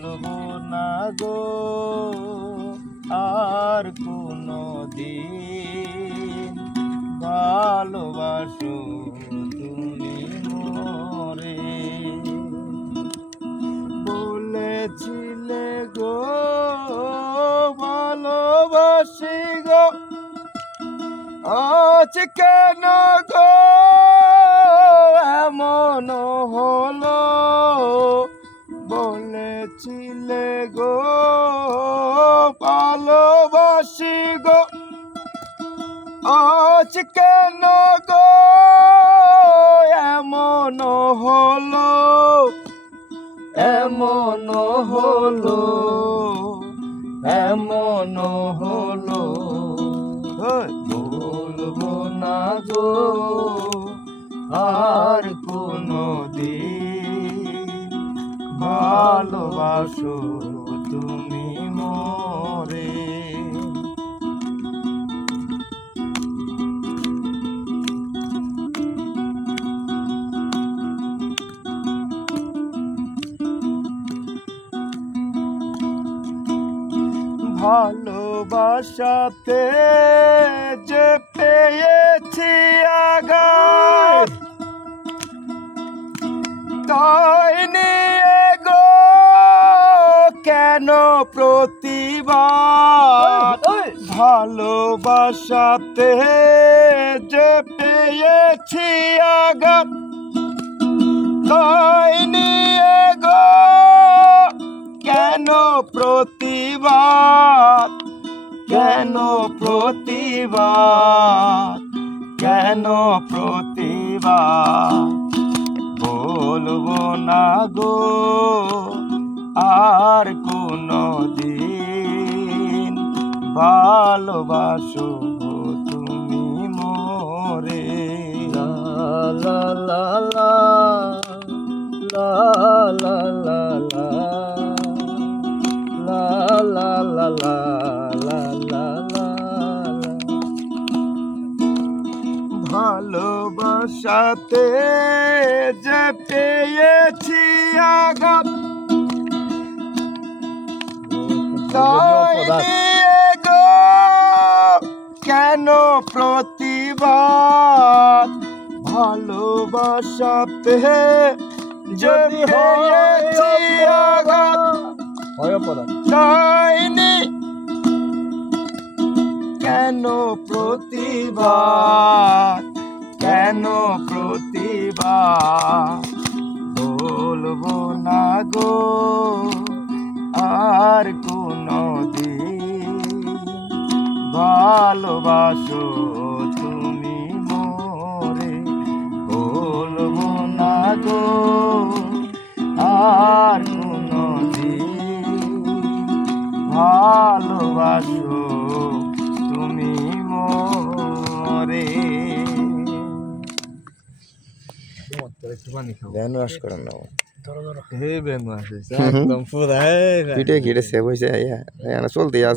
বলবো না গো আর কোনো দিন ভালোবাসো তুমি মোরে। বলেছিলে গো ভালোবাসি গো, আজ কেন গো এমন হলো। বলেছিলে গো ভালোবাসি গো, আজ কেন গো এমন হলো, এমন হলো, এমন হলো। বলবো না গো আর কোনো দিন ভালোবাসো তুমি মোরে। ভালোবাসাতে যে পেয়েছি আঘাত, তাই নিয়ে গো কেন প্রতিবাদ। ভালোবাসাতে যে পেয়েছি আঘাত, তাই নিয়ে গো কেন প্রতিবাদ, কেন প্রতিবাদ, কেন প্রতিবাদ। বলবো না গো আর কোনো দিন ভালোবাসো তুমি মোরে। লা লা লা লা লা লা লা লা লা লা লা লা লা লা লা। ভালোবাসাতে যে পেয়েছি আঘাত, তাই নিয়ে গো কেন প্রতিবাদ। ভালোবাসাতে যে পেয়েছি আঘাত, তাই নিয়ে কেন প্রতিবাদ, কেন প্রতিবাদ। বলবো না গো আর কোনো দিন ভালোবাসো তুমি মোরে। বলবো না গো আর কোনো দিন ভালোবাসো তুমি মোরে। ব্যান ওয়াশ করেন না হে ব্যান ওয়াশ একদম পুরা ভিডিও ঘিরে সেভ হয়েছে চলতে আছে।